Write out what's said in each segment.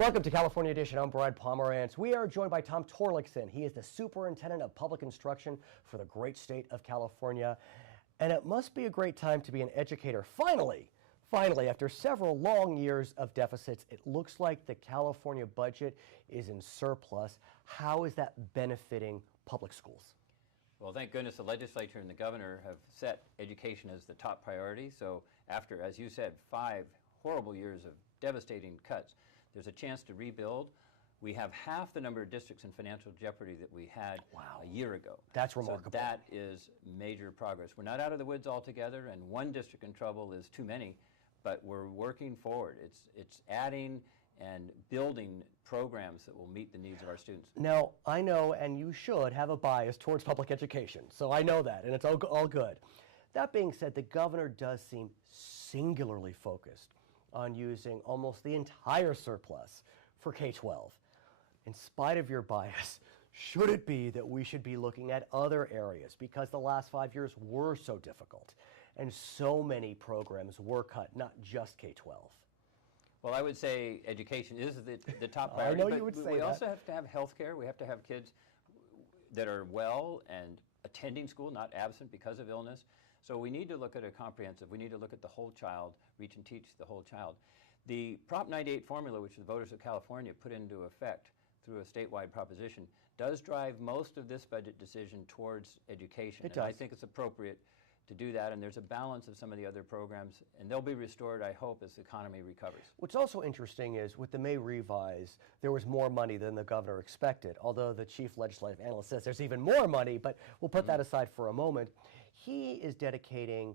Welcome to California Edition. I'm Brad Pomerance. We are joined by Tom Torlakson. He is the Superintendent of Public Instruction for the great state of California. And it must be a great time to be an educator. Finally, after several long years of deficits, it looks like the California budget is in surplus. How is that benefiting public schools? Well, thank goodness the legislature and the governor have set education as the top priority. So after, as you said, 5 horrible years of devastating cuts, there's a chance to rebuild. We have half the number of districts in financial jeopardy that we had a year ago. That's remarkable. So that is major progress. We're not out of the woods altogether, and one district in trouble is too many, but we're working forward. It's adding and building programs that will meet the needs of our students. Now, I know, and you should have a bias towards public education, so I know that, and it's all good. That being said, the governor does seem singularly focused on using almost the entire surplus for K-12. In spite of your bias, should it be that we should be looking at other areas because the last 5 years were so difficult and so many programs were cut, not just K-12? Well, I would say education is the top priority. I know you would say that. We also have to have health care. We have to have kids that are well and attending school, not absent because of illness. So we need to look at a comprehensive. We need to look at the whole child, reach and teach the whole child. The Prop 98 formula, which the voters of California put into effect through a statewide proposition, does drive most of this budget decision towards education. It does. And I think it's appropriate to do that, and there's a balance of some of the other programs, and they'll be restored, I hope, as the economy recovers. What's also interesting is with the May revise, there was more money than the governor expected, although the chief legislative analyst says there's even more money, but we'll put that aside for a moment. He is dedicating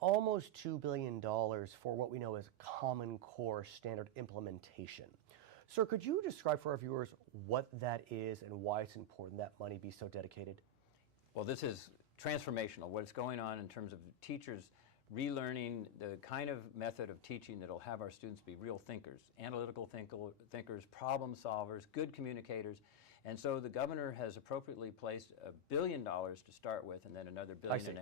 almost $2 billion for what we know as Common Core standard implementation. Sir, could you describe for our viewers what that is and why it's important that money be so dedicated? Well, this is transformational. What's going on in terms of teachers relearning the kind of method of teaching that will have our students be real thinkers, analytical thinkers, problem solvers, good communicators. And so the governor has appropriately placed $1 billion to start with, and then another $1.5 billion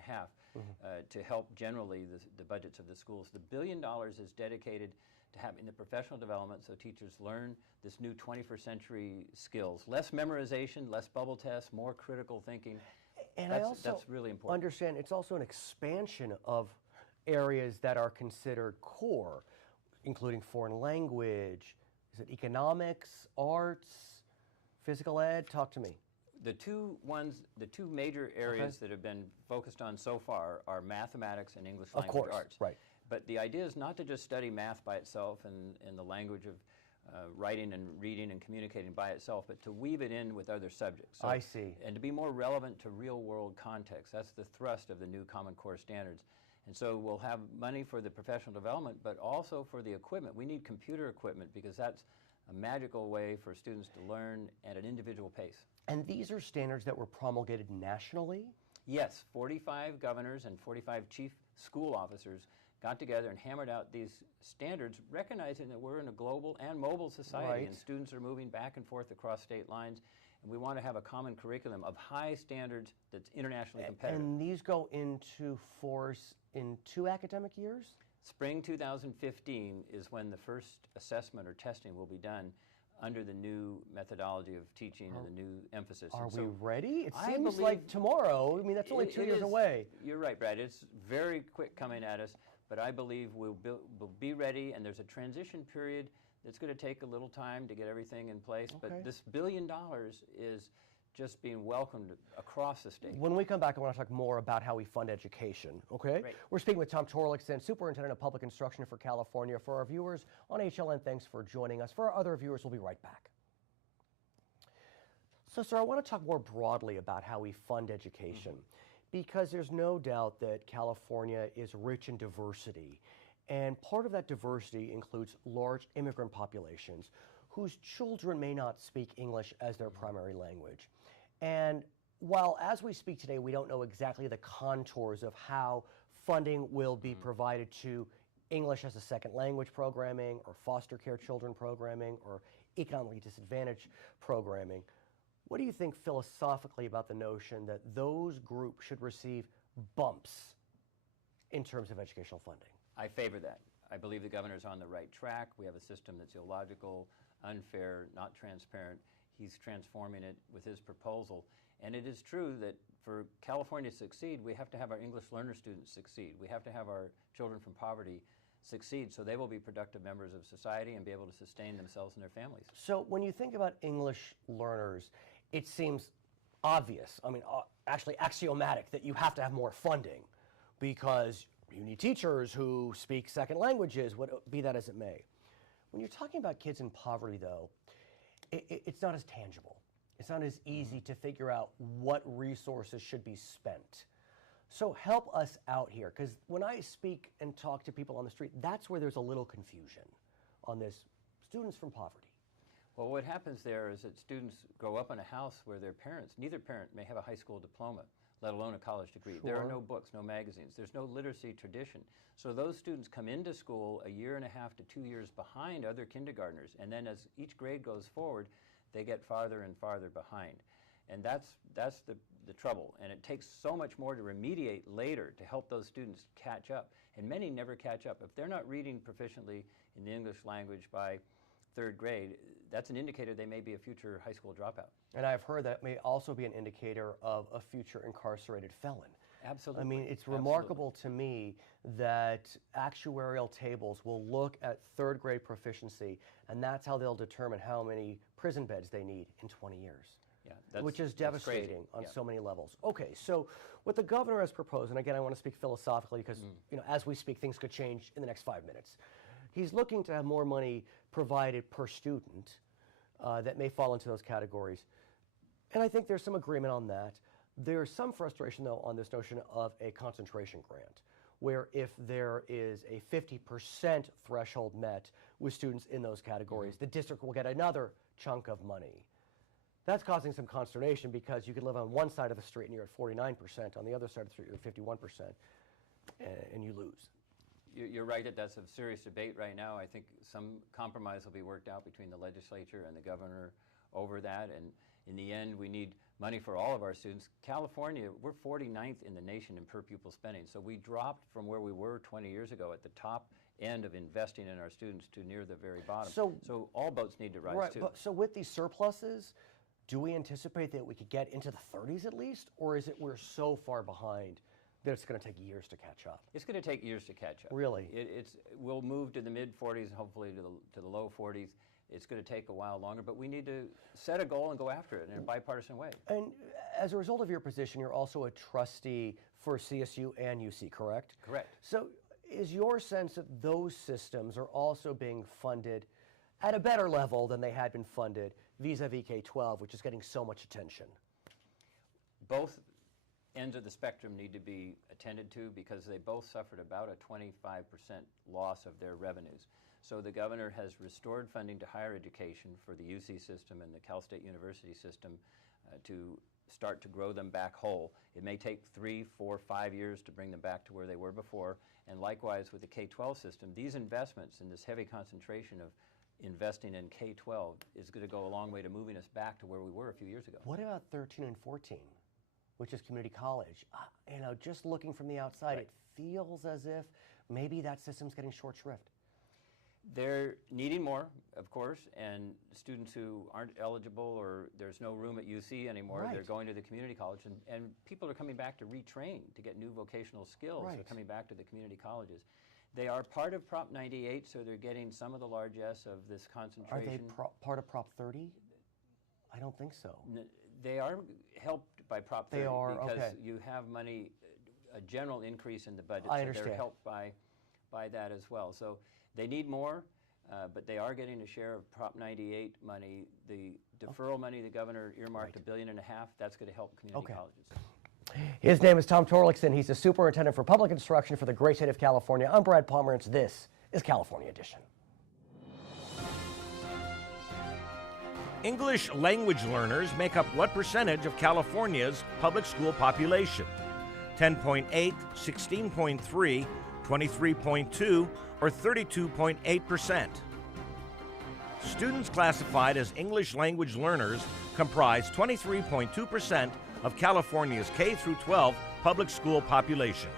to help generally the budgets of the schools. The $1 billion is dedicated to having the professional development so teachers learn this new 21st century skills. Less memorization, less bubble tests, more critical thinking. And that's really important. Understand it's also an expansion of areas that are considered core, including foreign language, is it economics, arts, physical ed? Talk to me. The two major areas that have been focused on so far are mathematics and English language arts. Right. But the idea is not to just study math by itself and the language of writing and reading and communicating by itself, but to weave it in with other subjects. So, I see. And to be more relevant to real-world context. That's the thrust of the new Common Core standards. And so we'll have money for the professional development, but also for the equipment. We need computer equipment because that's a magical way for students to learn at an individual pace. And these are standards that were promulgated nationally? Yes, 45 governors and 45 chief school officers got together and hammered out these standards, recognizing that we're in a global and mobile society, and students are moving back and forth across state lines, and we want to have a common curriculum of high standards that's internationally competitive. And these go into force in 2 academic years? Spring 2015 is when the first assessment or testing will be done under the new methodology of teaching and the new emphasis. Are we ready? It seems like tomorrow. I mean, that's only 2 years away. You're right, Brad. It's very quick coming at us, but I believe we'll be ready, and there's a transition period that's going to take a little time to get everything in place. Okay. But this $1 billion is just being welcomed across the state. When we come back, I want to talk more about how we fund education, okay? Great. We're speaking with Tom Torlakson, Superintendent of Public Instruction for California. For our viewers on HLN, thanks for joining us. For our other viewers, we'll be right back. So, sir, I want to talk more broadly about how we fund education, because there's no doubt that California is rich in diversity. And part of that diversity includes large immigrant populations whose children may not speak English as their primary language. And while as we speak today, we don't know exactly the contours of how funding will be provided to English as a second language programming or foster care children programming or economically disadvantaged programming, what do you think philosophically about the notion that those groups should receive bumps in terms of educational funding? I favor that. I believe the governor's on the right track. We have a system that's illogical, unfair, not transparent. He's transforming it with his proposal. And it is true that for California to succeed, we have to have our English learner students succeed. We have to have our children from poverty succeed so they will be productive members of society and be able to sustain themselves and their families. So when you think about English learners, it seems obvious, I mean, actually axiomatic, that you have to have more funding because you need teachers who speak second languages, be that as it may. When you're talking about kids in poverty, though, it's not as tangible. It's not as easy to figure out what resources should be spent. So help us out here, because when I speak and talk to people on the street, that's where there's a little confusion on this, students from poverty. Well, what happens there is that students grow up in a house where their parents, neither parent may have a high school diploma, let alone a college degree. Sure. There are no books, no magazines. There's no literacy tradition. So those students come into school a year and a half to 2 years behind other kindergartners. And then as each grade goes forward, they get farther and farther behind. And that's the trouble. And it takes so much more to remediate later to help those students catch up. And many never catch up. If they're not reading proficiently in the English language by third grade, that's an indicator they may be a future high school dropout. And I've heard that may also be an indicator of a future incarcerated felon. Absolutely. I mean, it's remarkable to me that actuarial tables will look at third grade proficiency, and that's how they'll determine how many prison beds they need in 20 years. Yeah, which is devastating on so many levels. Okay, so what the governor has proposed, and again, I want to speak philosophically because you know, as we speak, things could change in the next 5 minutes. He's looking to have more money provided per student that may fall into those categories. And I think there's some agreement on that. There's some frustration, though, on this notion of a concentration grant, where if there is a 50% threshold met with students in those categories, the district will get another chunk of money. That's causing some consternation because you could live on one side of the street and you're at 49%, on the other side of the street you're at 51%, and you lose. You're right that that's a serious debate right now. I think some compromise will be worked out between the legislature and the governor over that, and in the end we need money for all of our students. California, we're 49th in the nation in per pupil spending, so we dropped from where we were 20 years ago at the top end of investing in our students to near the very bottom. So all boats need to rise too. But so with these surpluses, do we anticipate that we could get into the 30s at least, or is it we're so far behind that it's going to take years to catch up? It's going to take years to catch up. Really? We'll move to the mid-40s and hopefully to the low 40s. It's going to take a while longer, but we need to set a goal and go after it in a bipartisan way. And as a result of your position, you're also a trustee for CSU and UC, correct? Correct. So is your sense that those systems are also being funded at a better level than they had been funded vis-a-vis K-12, which is getting so much attention? Both ends of the spectrum need to be attended to because they both suffered about a 25% loss of their revenues. So the governor has restored funding to higher education for the UC system and the Cal State University system to start to grow them back whole. It may take 3, 4, 5 years to bring them back to where they were before. And likewise with the K-12 system, these investments in this heavy concentration of investing in K-12 is going to go a long way to moving us back to where we were a few years ago. What about 13 and 14, which is community college? You know, just looking from the outside, it feels as if maybe that system's getting short shrift. They're needing more, of course, and students who aren't eligible or there's no room at UC anymore, they're going to the community college, and people are coming back to retrain to get new vocational skills. They're coming back to the community colleges. They are part of Prop 98, so they're getting some of the largesse of this concentration. Are they part of Prop 30? I don't think so. They are helped by Prop 30 they are, because you have money, a general increase in the budget. I so understand. They're helped by that as well. So they need more, but they are getting a share of Prop 98 money. The deferral money the governor earmarked $1.5 billion, that's going to help community colleges. His name is Tom Torlakson. He's the superintendent for public instruction for the great state of California. I'm Brad Pomerance. This is California Edition. English language learners make up what percentage of California's public school population? 10.8, 16.3, 23.2, or 32.8%? Students classified as English language learners comprise 23.2% of California's K-12 public school population.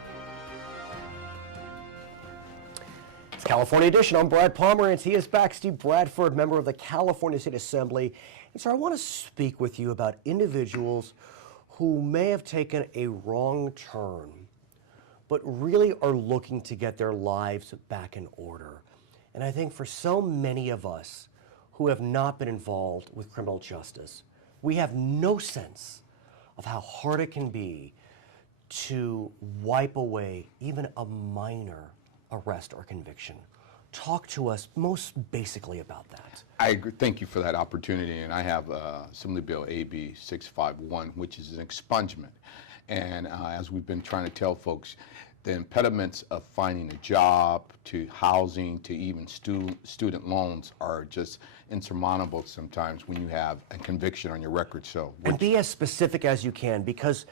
California Edition. I'm Brad Pomerance. He is back. Steve Bradford, member of the California State Assembly. And so I want to speak with you about individuals who may have taken a wrong turn, but really are looking to get their lives back in order. And I think for so many of us who have not been involved with criminal justice, we have no sense of how hard it can be to wipe away even a minor arrest or conviction. Talk to us most basically about that. I agree. Thank you for that opportunity. And I have Assembly Bill AB 651, which is an expungement. And as we've been trying to tell folks, the impediments of finding a job, to housing, to even student loans are just insurmountable sometimes when you have a conviction on your record. And be as specific as you can, because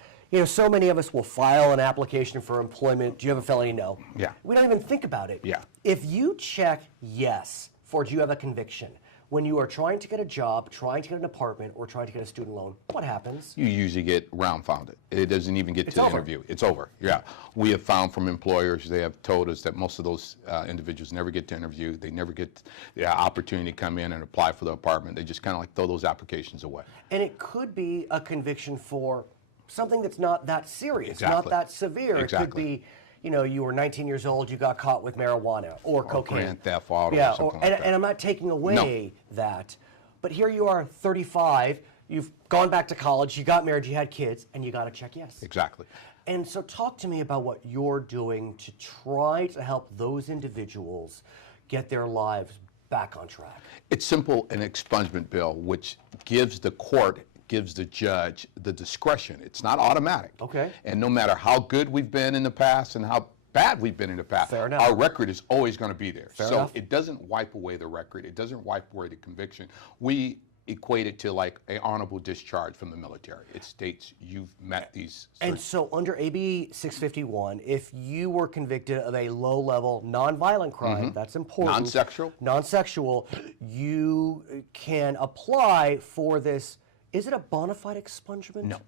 so many of us will file an application for employment. Do you have a felony? No. Yeah. We don't even think about it. Yeah. If you check yes for do you have a conviction, when you are trying to get a job, trying to get an apartment, or trying to get a student loan, what happens? You usually get round-founded. It doesn't even get to the over. interview. It's over. Yeah. We have found from employers, they have told us that most of those individuals never get to interview. They never get the opportunity to come in and apply for the apartment. They just kind of like throw those applications away. And it could be a conviction for something that's not that serious, Exactly. not that severe. Exactly. It could be, you were 19 years old, you got caught with marijuana or cocaine. Grand theft auto Yeah, or something like that. And I'm not taking away that, but here you are, 35, you've gone back to college, you got married, you had kids, and you got to check yes. Exactly. And so talk to me about what you're doing to try to help those individuals get their lives back on track. It's simple, an expungement bill, which gives the court, gives the judge the discretion. It's not automatic. Okay. And no matter how good we've been in the past and how bad we've been in the past, Fair enough. our record is always going to be there. Fair so enough. It doesn't wipe away the record. It doesn't wipe away the conviction. We equate it to like an honorable discharge from the military. It states you've met these. And so under AB 651, if you were convicted of a low-level, non-violent crime, that's important. Non-sexual? Non-sexual, you can apply for this. Is it a bona fide expungement? No.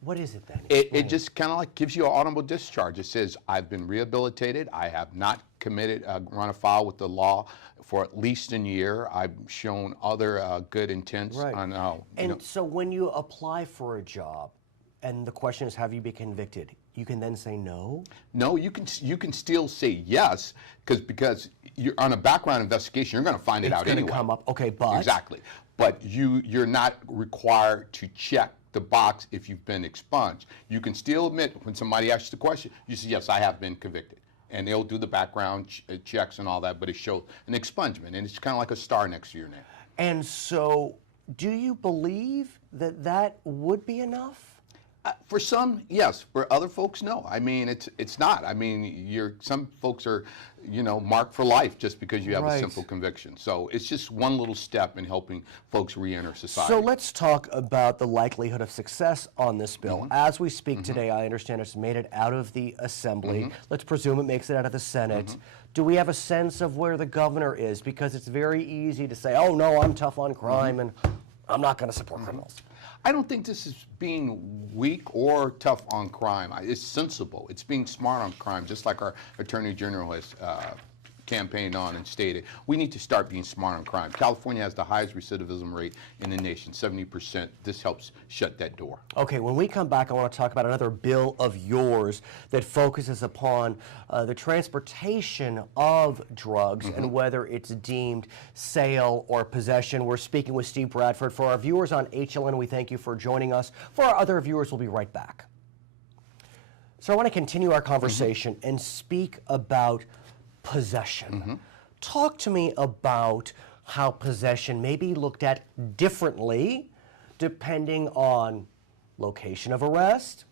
What is it then? It just kind of like gives you an honorable discharge. It says, I've been rehabilitated. I have not committed, run afoul with the law for at least a year. I've shown other good intents on how. And so when you apply for a job, and the question is, have you been convicted? You can then say no? No, you can still say yes, because you're on a background investigation, you're going to find it out anyway. It's going to come up. Okay, but. Exactly. But you're not required to check the box if you've been expunged. You can still admit when somebody asks you the question, you say, yes, I have been convicted. And they'll do the background checks and all that, but it shows an expungement, and it's kind of like a star next to your name. And so do you believe that that would be enough? For some, yes. For other folks, no. I mean, it's not. I mean, some folks are, marked for life just because you have a simple conviction. So it's just one little step in helping folks re-enter society. So let's talk about the likelihood of success on this bill. As we speak today, I understand it's made it out of the Assembly. Let's presume it makes it out of the Senate. Do we have a sense of where the governor is? Because it's very easy to say, oh, no, I'm tough on crime and I'm not going to support criminals. I don't think this is being weak or tough on crime. It's sensible. It's being smart on crime, just like our Attorney General has campaigned on and stated. We need to start being smart on crime. California has the highest recidivism rate in the nation, 70%. This helps shut that door. Okay, when we come back, I want to talk about another bill of yours that focuses upon the transportation of drugs and whether it's deemed sale or possession. We're speaking with Steve Bradford. For our viewers on HLN, we thank you for joining us. For our other viewers, we'll be right back. So I want to continue our conversation and speak about possession. Talk to me about how possession may be looked at differently depending on location of arrest,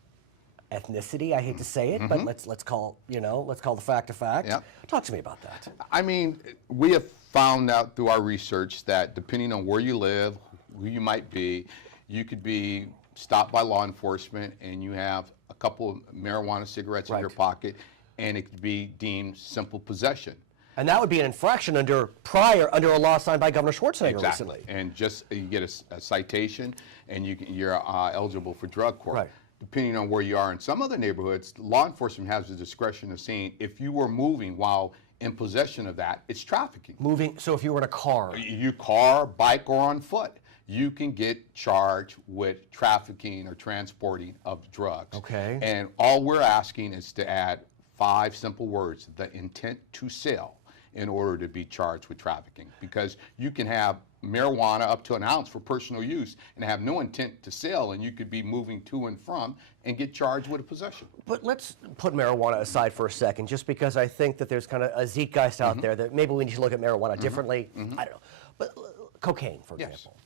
ethnicity. I hate to say it, but let's call the fact a fact. Yep. Talk to me about that. I mean, we have found out through our research that depending on where you live, who you might be, you could be stopped by law enforcement and you have a couple of marijuana cigarettes in your pocket, and it could be deemed simple possession. And that would be an infraction under a law signed by Governor Schwarzenegger recently. And just you get a citation, and you're eligible for drug court. Right. depending on where you are in some other neighborhoods, law enforcement has the discretion of saying if you were moving while in possession of that, it's trafficking. Moving, so if you were in a car. Your car, bike, or on foot, you can get charged with trafficking or transporting of drugs. Okay. And all we're asking is to add 5 simple words: the intent to sell, in order to be charged with trafficking. Because you can have marijuana up to an ounce for personal use and have no intent to sell, and you could be moving to and from and get charged with a possession. But let's put marijuana aside for a second, just because I think that there's kind of a zeitgeist out there that maybe we need to look at marijuana differently. I don't know. But cocaine, for example,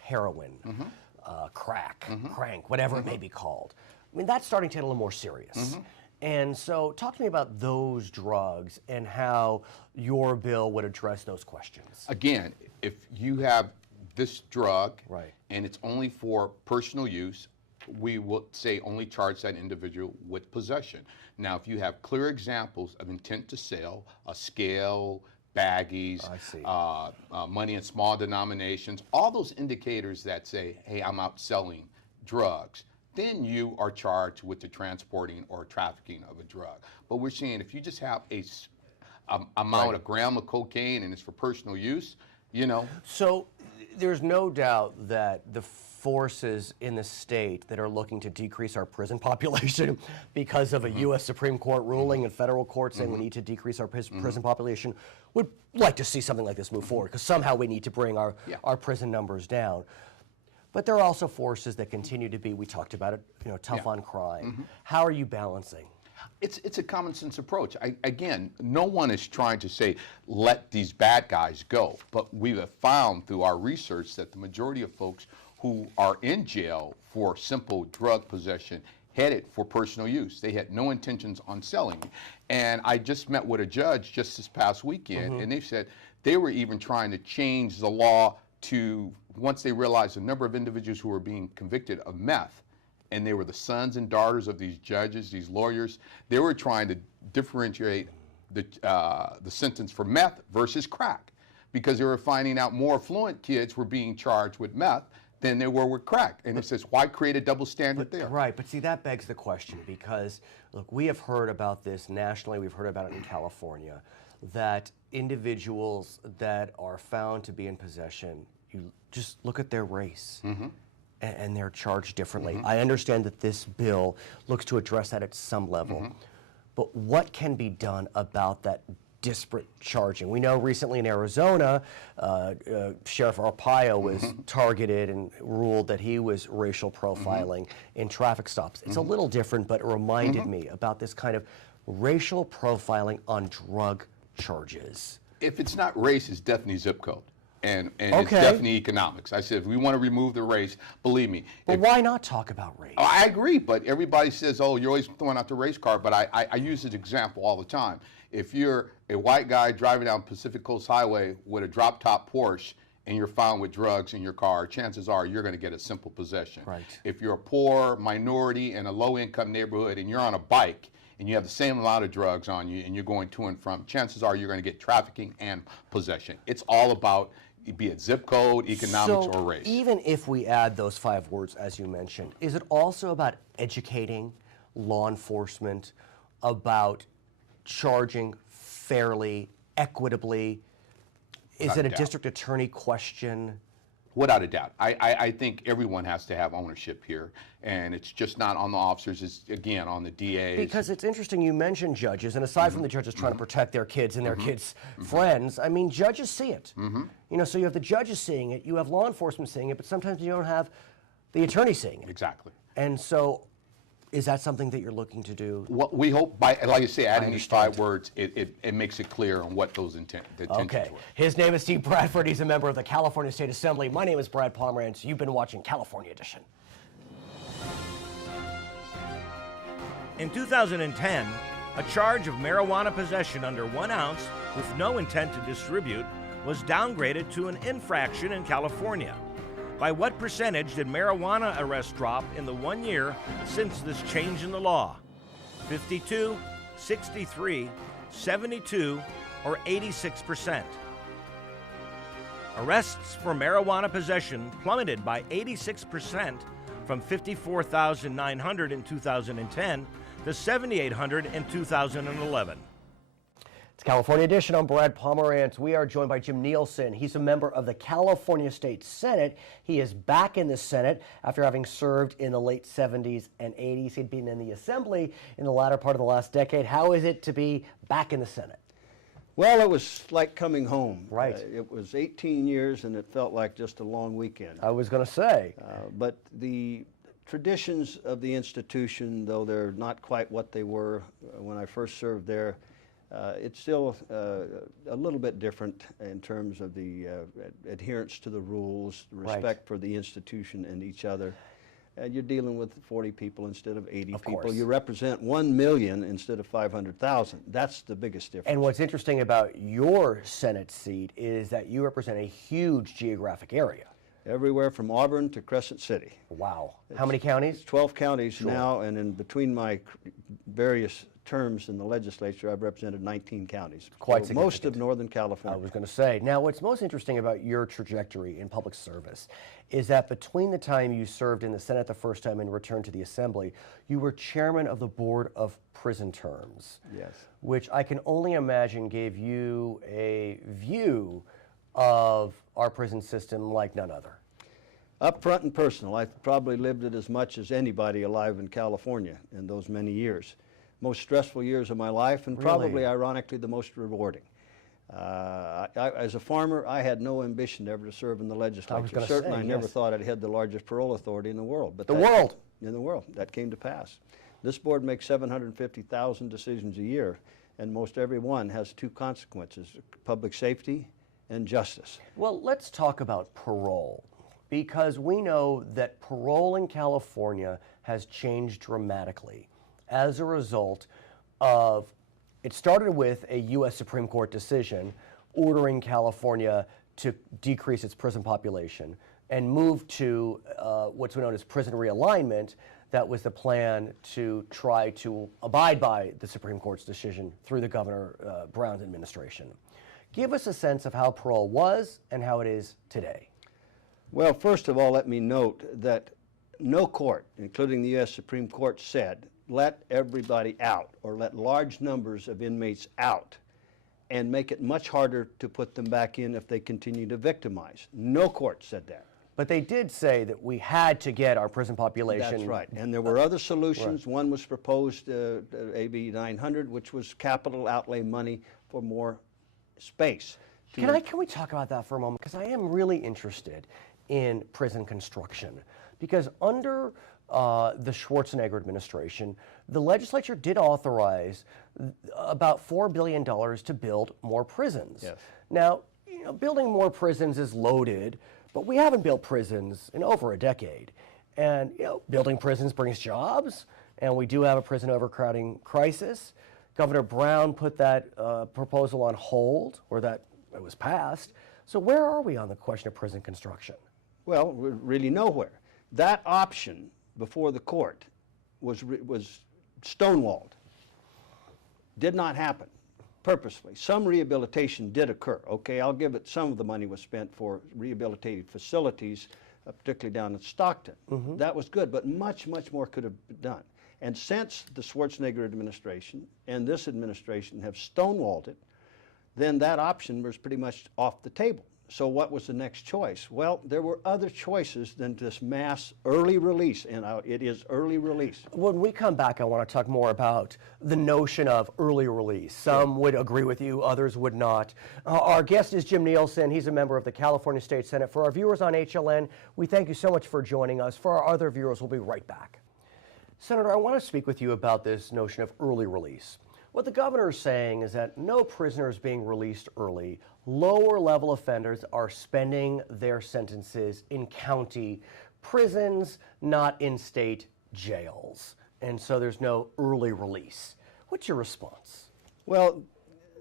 heroin, crack, crank, whatever it may be called. I mean, that's starting to get a little more serious. And so talk to me about those drugs and how your bill would address those questions. Again, if you have this drug Right. and it's only for personal use, we will say only charge that individual with possession. Now, if you have clear examples of intent to sell, a scale, baggies, I see. Money in small denominations, all those indicators that say, hey, I'm out selling drugs, then you are charged with the transporting or trafficking of a drug. But we're saying if you just have a amount, a gram of cocaine, and it's for personal use, you know. So there's no doubt that the forces in the state that are looking to decrease our prison population because of a U.S. Supreme Court ruling and federal court saying we need to decrease our prison population would like to see something like this move forward, because somehow we need to bring our prison numbers down. But there are also forces that continue to be, we talked about it, you know, tough on crime. How are you balancing? It's a common sense approach. Again, no one is trying to say, let these bad guys go. But we have found through our research that the majority of folks who are in jail for simple drug possession headed for personal use. They had no intentions on selling. And I just met with a judge just this past weekend, and they said they were even trying to change the law to, once they realized the number of individuals who were being convicted of meth, and they were the sons and daughters of these judges, these lawyers, they were trying to differentiate the sentence for meth versus crack, because they were finding out more affluent kids were being charged with meth than they were with crack. And it says, why create a double standard there? Right, but see, that begs the question, because, look, we have heard about this nationally, we've heard about it in California, that individuals that are found to be in possession, you just look at their race. And they're charged differently. I understand that this bill looks to address that at some level, but what can be done about that disparate charging? We know recently in Arizona, Sheriff Arpaio was targeted and ruled that he was racial profiling in traffic stops. It's a little different, but it reminded me about this kind of racial profiling on drug charges. If it's not race, it's definitely zip code. And it's Okay. definitely economics. I said, if we want to remove the race, believe me. But why not talk about race? I agree, but everybody says, oh, you're always throwing out the race card, but I use this example all the time. If you're a white guy driving down Pacific Coast Highway with a drop-top Porsche and you're found with drugs in your car, chances are you're going to get a simple possession. Right. If you're a poor minority in a low-income neighborhood and you're on a bike and you have the same amount of drugs on you and you're going to and from, chances are you're going to get trafficking and possession. It's all about, be it zip code, economics, or race. Even if we add those 5 words, as you mentioned, is it also about educating law enforcement about charging fairly, equitably? Is it a district attorney question? Without a doubt. I think everyone has to have ownership here, and it's just not on the officers, it's, again, on the DAs. Because it's interesting, you mentioned judges, and aside from the judges trying to protect their kids and their kids' friends, I mean, judges see it. You know, so you have the judges seeing it, you have law enforcement seeing it, but sometimes you don't have the attorney seeing it. Exactly. And so, is that something that you're looking to do? What we hope, by, like I say, adding these 5 words, it makes it clear on what those intentions Okay. were. His name is Steve Bradford. He's a member of the California State Assembly. My name is Brad Pomerance. You've been watching California Edition. In 2010, a charge of marijuana possession under 1 ounce with no intent to distribute was downgraded to an infraction in California. By what percentage did marijuana arrests drop in the 1 year since this change in the law? 52, 63, 72, or 86%? Arrests for marijuana possession plummeted by 86% from 54,900 in 2010 to 7,800 in 2011. It's California Edition. I'm Brad Pomerance. We are joined by Jim Nielsen. He's a member of the California State Senate. He is back in the Senate after having served in the late 70s and 80s. He'd been in the Assembly in the latter part of the last decade. How is it to be back in the Senate? Well, it was like coming home. Right. It was 18 years, and it felt like just a long weekend. I was going to say. But the traditions of the institution, though they're not quite what they were when I first served there, it's still a little bit different in terms of the adherence to the rules, respect for the institution and each other. You're dealing with 40 people instead of 80 people. Course. You represent 1 million instead of 500,000. That's the biggest difference. And what's interesting about your Senate seat is that you represent a huge geographic area. Everywhere from Auburn to Crescent City. Wow. How many counties? 12 counties now, and in between my various terms in the legislature, I've represented 19 counties. Quite so significant. most of Northern California. I was going to say. Now, what's most interesting about your trajectory in public service is that between the time you served in the Senate the first time and returned to the Assembly, you were chairman of the Board of Prison Terms. Yes. Which I can only imagine gave you a view of our prison system like none other. Up front and personal. I probably lived it as much as anybody alive in California in those many years. Most stressful years of my life, and probably, ironically, the most rewarding. As a farmer, I had no ambition ever to serve in the legislature. Certainly, I never thought I'd had the largest parole authority in the world. But in the world, that came to pass. This board makes 750,000 decisions a year, and most every one has two consequences: public safety and justice. Well, let's talk about parole, because we know that parole in California has changed dramatically as a result of, it started with a U.S. Supreme Court decision ordering California to decrease its prison population and move to what's known as prison realignment. That was the plan to try to abide by the Supreme Court's decision through the Governor Brown's administration. Give us a sense of how parole was and how it is today. Well, first of all, let me note that no court, including the U.S. Supreme Court, said let everybody out or let large numbers of inmates out and make it much harder to put them back in if they continue to victimize. No court said that. But they did say that we had to get our prison population. That's right. And there were other solutions. Right. One was proposed, AB 900, which was capital outlay money for more space. Can we talk about that for a moment? Because I am really interested in prison construction. Because under the Schwarzenegger administration, the legislature did authorize about $4 billion to build more prisons. Yes. Now, building more prisons is loaded, but we haven't built prisons in over a decade. And building prisons brings jobs, and we do have a prison overcrowding crisis. Governor Brown put that proposal on hold, or that it was passed. So where are we on the question of prison construction? Well, we're really nowhere. That option before the court was stonewalled. Did not happen purposely. Some rehabilitation did occur. Okay, I'll give it, some of the money was spent for rehabilitative facilities, particularly down in Stockton. Mm-hmm. That was good, but much, much more could have been done. And since the Schwarzenegger administration and this administration have stonewalled it, then that option was pretty much off the table. So what was the next choice? Well, there were other choices than this mass early release, and it is early release. When we come back, I want to talk more about the notion of early release. Some would agree with you, others would not. Our guest is Jim Nielsen. He's a member of the California State Senate. For our viewers on HLN, we thank you so much for joining us. For our other viewers, we'll be right back. Senator, I want to speak with you about this notion of early release. What the governor is saying is that no prisoner is being released early. Lower level offenders are spending their sentences in county prisons, not in state jails. And so there's no early release. What's your response? Well,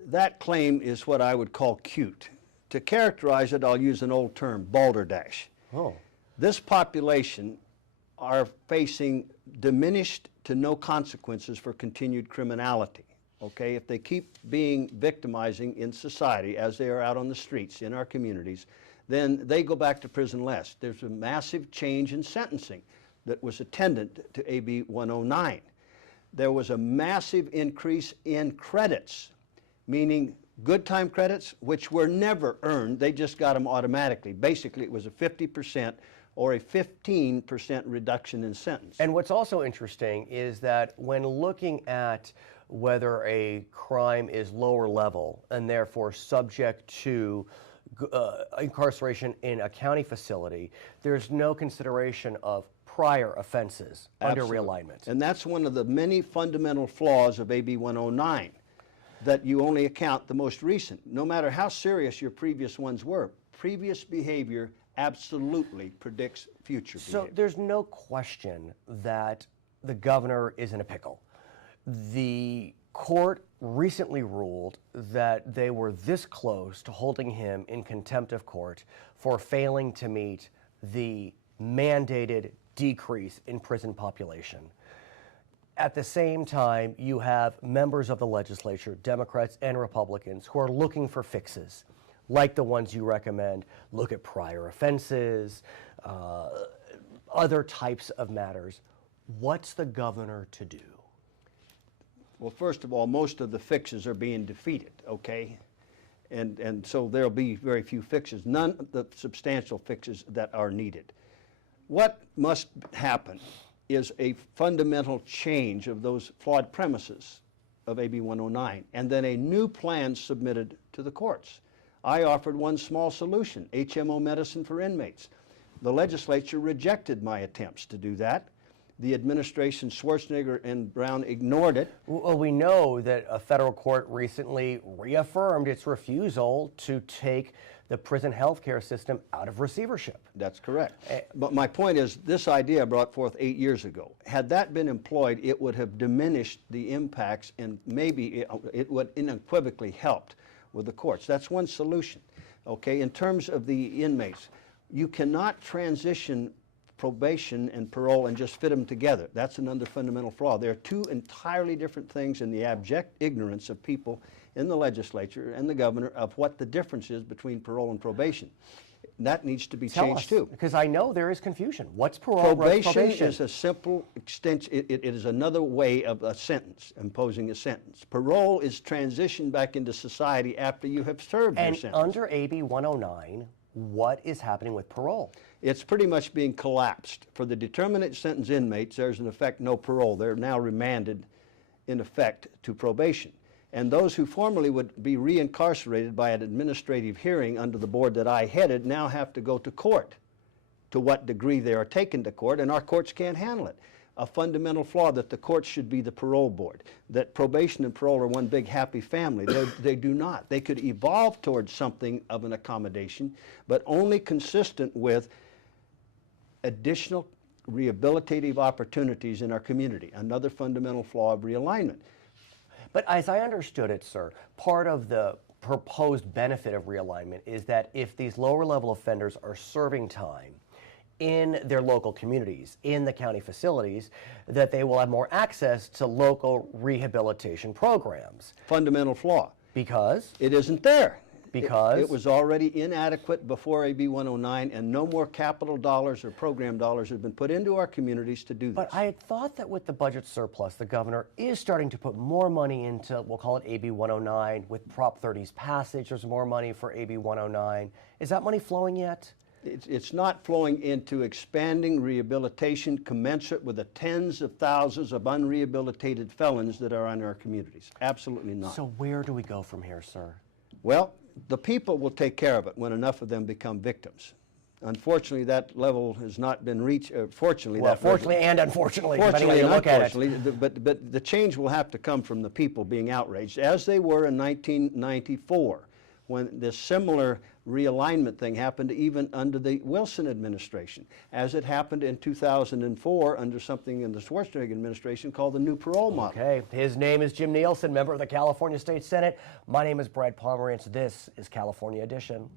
that claim is what I would call cute. To characterize it, I'll use an old term, balderdash. Oh. This population are facing diminished to no consequences for continued criminality. Okay, if they keep being victimizing in society as they are out on the streets in our communities, then they go back to prison less. There's a massive change in sentencing. that was attendant to AB 109. There was a massive increase in credits, meaning good time credits, which were never earned. They just got them automatically. Basically, it was a 50% or a 15% reduction in sentence. And what's also interesting is that when looking at whether a crime is lower level and therefore subject to incarceration in a county facility, there's no consideration of prior offenses under realignment. And that's one of the many fundamental flaws of AB 109, that you only account the most recent. No matter how serious your previous ones were, previous behavior absolutely predicts future behavior. So there's no question that the governor is in a pickle. The court recently ruled that they were this close to holding him in contempt of court for failing to meet the mandated decrease in prison population. At the same time, you have members of the legislature, Democrats and Republicans, who are looking for fixes, like the ones you recommend. Look at prior offenses, other types of matters. What's the governor to do? Well, first of all, most of the fixes are being defeated, okay? And so there'll be very few fixes, none of the substantial fixes that are needed. What must happen is a fundamental change of those flawed premises of AB 109, and then a new plan submitted to the courts. I offered one small solution, HMO medicine for inmates. The legislature rejected my attempts to do that. The administration, Schwarzenegger and Brown, ignored it. Well, we know that a federal court recently reaffirmed its refusal to take the prison health care system out of receivership. That's correct. But my point is, this idea brought forth 8 years ago. Had that been employed, it would have diminished the impacts, and maybe it would unequivocally helped with the courts. That's one solution. Okay, in terms of the inmates, you cannot transition probation and parole and just fit them together. That's another fundamental flaw. They're two entirely different things, in the abject ignorance of people in the legislature and the governor of what the difference is between parole and probation. That needs to be changed too. Because I know there is confusion. What's parole? What's probation? Is a simple extension. It is another way of a sentence, imposing a sentence. Parole is transition back into society after you have served your sentence. And under AB 109, what is happening with parole? It's pretty much being collapsed. For the determinate sentence inmates, there's in effect no parole. They're now remanded, in effect, to probation. And those who formerly would be reincarcerated by an administrative hearing under the board that I headed now have to go to court. To what degree they are taken to court, and our courts can't handle it. A fundamental flaw that the courts should be the parole board, that probation and parole are one big happy family. They do not. They could evolve towards something of an accommodation, but only consistent with additional rehabilitative opportunities in our community, another fundamental flaw of realignment. But as I understood it, sir, part of the proposed benefit of realignment is that if these lower level offenders are serving time in their local communities, in the county facilities, that they will have more access to local rehabilitation programs. Fundamental flaw. Because? It isn't there. Because? It was already inadequate before AB 109, and no more capital dollars or program dollars have been put into our communities to do this. But I had thought that with the budget surplus, the governor is starting to put more money into, we'll call it AB 109. With Prop 30's passage, there's more money for AB 109. Is that money flowing yet? It's not flowing into expanding rehabilitation commensurate with the tens of thousands of unrehabilitated felons that are in our communities. Absolutely not. So where do we go from here, sir? Well, the people will take care of it when enough of them become victims. Unfortunately, that level has not been reached. Fortunately, well, fortunately and unfortunately, fortunately and look unfortunately, at it. But the change will have to come from the people being outraged, as they were in 1994, when this similar realignment thing happened even under the Wilson administration, as it happened in 2004 under something in the Schwarzenegger administration called the new parole model. Okay, his name is Jim Nielsen, member of the California State Senate. My name is Brad Pomerance. This is California Edition.